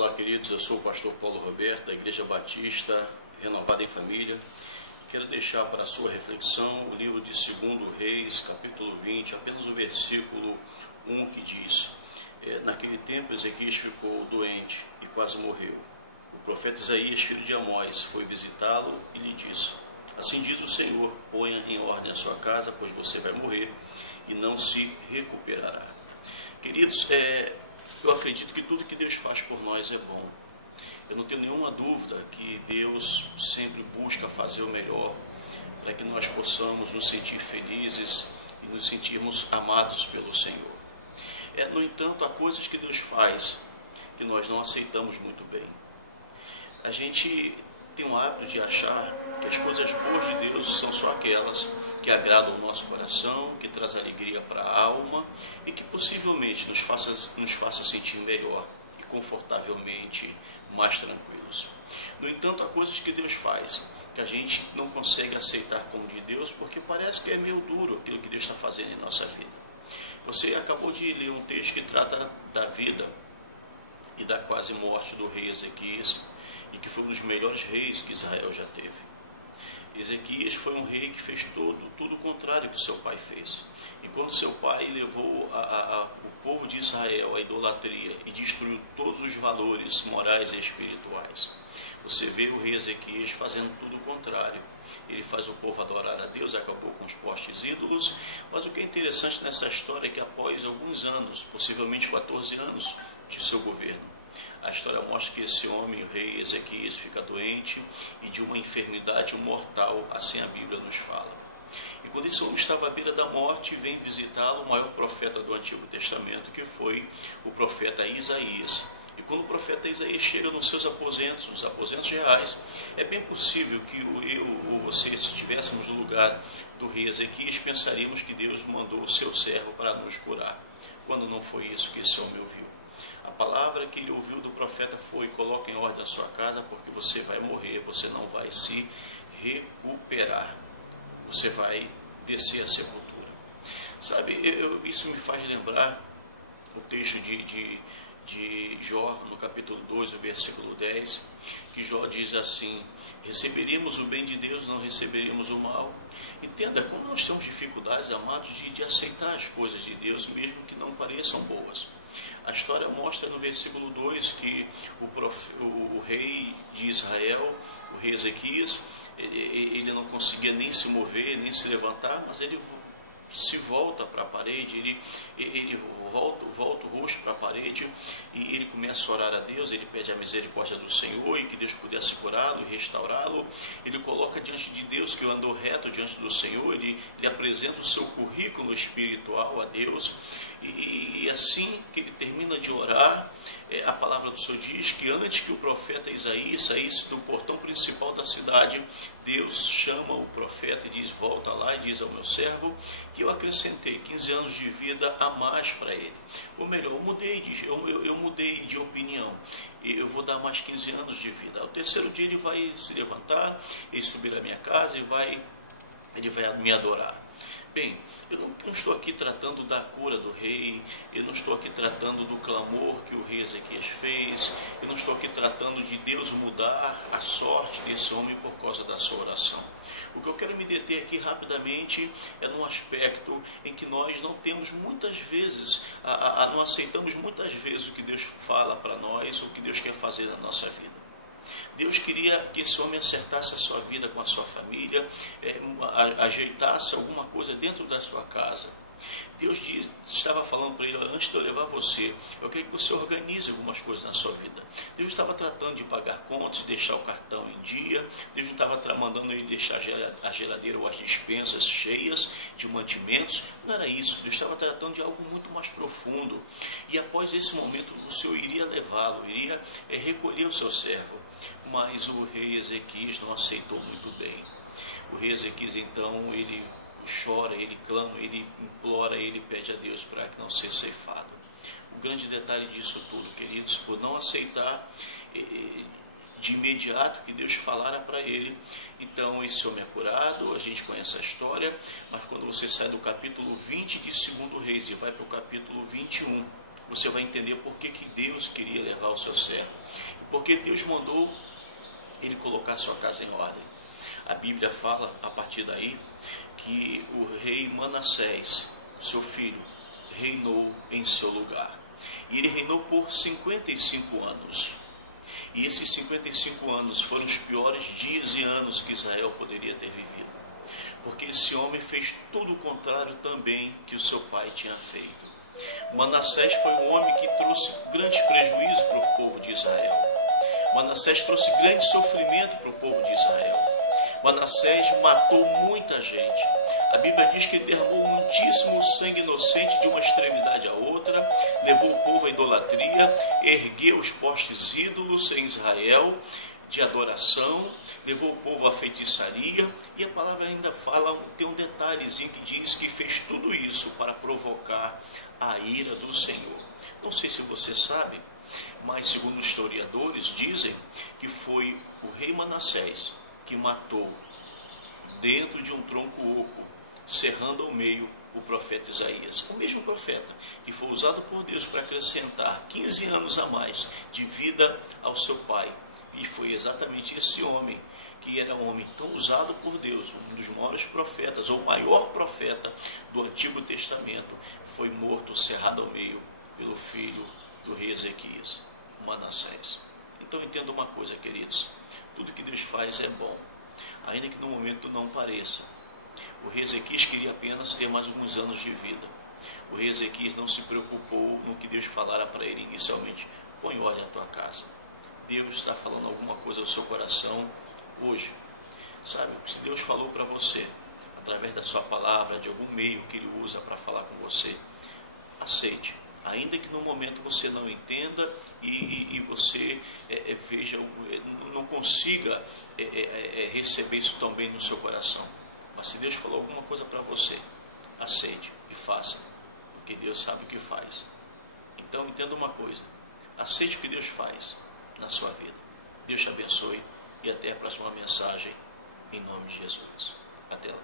Olá, queridos, eu sou o pastor Paulo Roberto, da Igreja Batista Renovada em Família. Quero deixar para a sua reflexão o livro de 2 Reis, capítulo 20, apenas o versículo 1, que diz: naquele tempo Ezequias ficou doente e quase morreu. O profeta Isaías, filho de Amós, foi visitá-lo e lhe disse: assim diz o Senhor, ponha em ordem a sua casa, pois você vai morrer e não se recuperará. Queridos, eu acredito que tudo que Deus faz por nós é bom. Eu não tenho nenhuma dúvida que Deus sempre busca fazer o melhor para que nós possamos nos sentir felizes e nos sentirmos amados pelo Senhor. No entanto, há coisas que Deus faz que nós não aceitamos muito bem. A gente tem o hábito de achar que as coisas boas de Deus são só aquelas que agradam o nosso coração, que traz alegria para a alma e que possivelmente nos faça sentir melhor e confortavelmente mais tranquilos. No entanto, há coisas que Deus faz que a gente não consegue aceitar como de Deus, porque parece que é meio duro aquilo que Deus está fazendo em nossa vida. Você acabou de ler um texto que trata da vida e da quase morte do rei Ezequias, e que foi um dos melhores reis que Israel já teve. Ezequias foi um rei que fez tudo o contrário que seu pai fez. E quando seu pai levou o povo de Israel à idolatria e destruiu todos os valores morais e espirituais, você vê o rei Ezequias fazendo tudo o contrário. Ele faz o povo adorar a Deus, acabou com os postes ídolos, mas o que é interessante nessa história é que após alguns anos, possivelmente 14 anos de seu governo, a história mostra que esse homem, o rei Ezequias, fica doente e de uma enfermidade mortal, assim a Bíblia nos fala. E quando esse homem estava à beira da morte, vem visitá-lo o maior profeta do Antigo Testamento, que foi o profeta Isaías. E quando o profeta Isaías chega nos seus aposentos, os aposentos reais, é bem possível que eu ou você, se estivéssemos no lugar do rei Ezequias, pensaríamos que Deus mandou o seu servo para nos curar, quando não foi isso que esse homem ouviu. A palavra que ele ouviu do profeta foi: coloque em ordem a sua casa, porque você vai morrer, você não vai se recuperar, você vai descer à sepultura. Sabe, isso me faz lembrar o texto de Jó, no capítulo 2, no versículo 10, que Jó diz assim: receberíamos o bem de Deus, não receberíamos o mal. Entenda como nós temos dificuldades, amados, de aceitar as coisas de Deus, mesmo que não pareçam boas. A história mostra no versículo 2 que o rei de Israel, o rei Ezequias, ele não conseguia nem se mover, nem se levantar, mas ele se volta para a parede, ele volta o rosto para a parede e ele começa a orar a Deus. Ele pede a misericórdia do Senhor e que Deus pudesse curá-lo e restaurá-lo. Ele coloca diante de Deus que andou reto diante do Senhor, ele apresenta o seu currículo espiritual a Deus, e assim que ele termina de orar, a palavra do Senhor diz que antes que o profeta Isaías saísse do portão principal da cidade, Deus chama o profeta e diz: volta lá e diz ao meu servo que eu acrescentei 15 anos de vida a mais para ele. Ou melhor, eu mudei de opinião, eu vou dar mais 15 anos de vida. Ao terceiro dia ele vai se levantar, ele subirá à minha casa e ele vai me adorar. Bem, eu não estou aqui tratando da cura do rei, eu não estou aqui tratando do clamor que o rei Ezequias fez, eu não estou aqui tratando de Deus mudar a sorte desse homem por causa da sua oração. O que eu quero me deter aqui rapidamente é num aspecto em que nós não temos muitas vezes, não aceitamos muitas vezes o que Deus fala para nós, o que Deus quer fazer na nossa vida. Deus queria que esse homem acertasse a sua vida com a sua família, ajeitasse alguma coisa dentro da sua casa. Deus estava falando para ele: antes de eu levar você, eu quero que você organize algumas coisas na sua vida. Deus estava tratando de pagar contas, de deixar o cartão em dia. Deus não estava mandando ele deixar a geladeira ou as despensas cheias de mantimentos. Não era isso. Deus estava tratando de algo muito mais profundo. E após esse momento, o Senhor iria levá-lo, iria recolher o seu servo. Mas o rei Ezequias não aceitou muito bem. O rei Ezequias, então, ele chora, ele clama, ele implora, ele pede a Deus para que não seja ceifado. O grande detalhe disso tudo, queridos, por não aceitar de imediato que Deus falara para ele, então esse homem é curado. A gente conhece a história, mas quando você sai do capítulo 20 de 2 Reis e vai para o capítulo 21, você vai entender por que Deus queria levar o seu servo. Porque Deus mandou ele colocar sua casa em ordem. A Bíblia fala, a partir daí, que o rei Manassés, seu filho, reinou em seu lugar. E ele reinou por 55 anos. E esses 55 anos foram os piores dias e anos que Israel poderia ter vivido. Porque esse homem fez tudo o contrário também que o seu pai tinha feito. Manassés foi um homem que trouxe grandes prejuízos para o povo de Israel. Manassés trouxe grande sofrimento para o povo de Israel. Manassés matou muita gente. A Bíblia diz que ele derramou muitíssimo sangue inocente de uma extremidade à outra, levou o povo à idolatria, ergueu os postes ídolos em Israel de adoração, levou o povo à feitiçaria, e a palavra ainda fala, tem um detalhezinho que diz que fez tudo isso para provocar a ira do Senhor. Não sei se você sabe, mas segundo os historiadores dizem que foi o rei Manassés que matou dentro de um tronco oco, cerrando ao meio o profeta Isaías. O mesmo profeta que foi usado por Deus para acrescentar 15 anos a mais de vida ao seu pai. E foi exatamente esse homem, que era um homem tão usado por Deus, um dos maiores profetas, ou o maior profeta do Antigo Testamento, foi morto, cerrado ao meio, pelo filho do rei Ezequias, Manassés. Então entenda uma coisa, queridos, tudo que Deus faz é bom, ainda que no momento não pareça. O rei Ezequias queria apenas ter mais alguns anos de vida. O rei Ezequias não se preocupou no que Deus falara para ele inicialmente: põe em ordem a tua casa. Deus está falando alguma coisa ao seu coração hoje. Sabe, se Deus falou para você, através da sua palavra, de algum meio que Ele usa para falar com você, aceite. Ainda que no momento você não entenda e você veja, não consiga receber isso tão bem no seu coração. Mas se Deus falou alguma coisa para você, aceite e faça, porque Deus sabe o que faz. Então entenda uma coisa, aceite o que Deus faz na sua vida. Deus te abençoe e até a próxima mensagem, em nome de Jesus. Até lá.